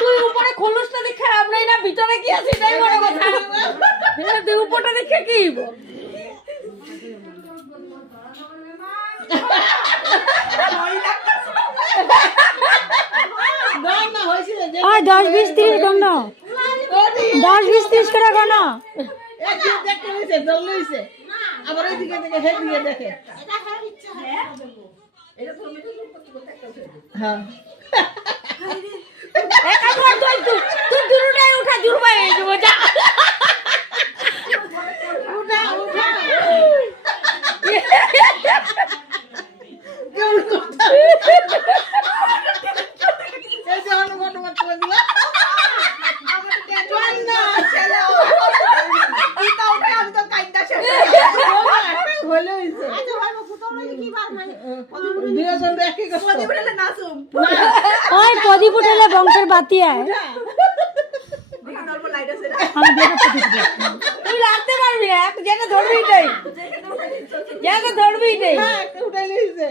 তুই উপরে খোলসটা দেখে খারাপ নাই না, ভিতরে কি আছে এটাই বড় কথা। তুই উপরটা দেখে কি আর 10-20-30 গণ 10-20-30 করে গণ আবার ওইদিকে দেখে হেদিকে দেখে হ্যাঁ তুই দুটোটাই উঠা দুর্বাই হয়ে যাবো যা উঠা উঠা এই যে অনুমত করে দিল আমার টেনশন না চলো এটা উঠে আমি তো কাইদা শেষ হলো হইছে আচ্ছা ভাই ফুটাও লাগি কি বার মানে দুজন দেখি প্রদীপ উঠলে নাচুম ওই প্রদীপ উঠলে বংশের বাতি আয় তুই লাগতে পারবি না, যেটা ধরবি এটাই, যেটা ধরবি এটাই। হ্যাঁ উঠাইলে হইছে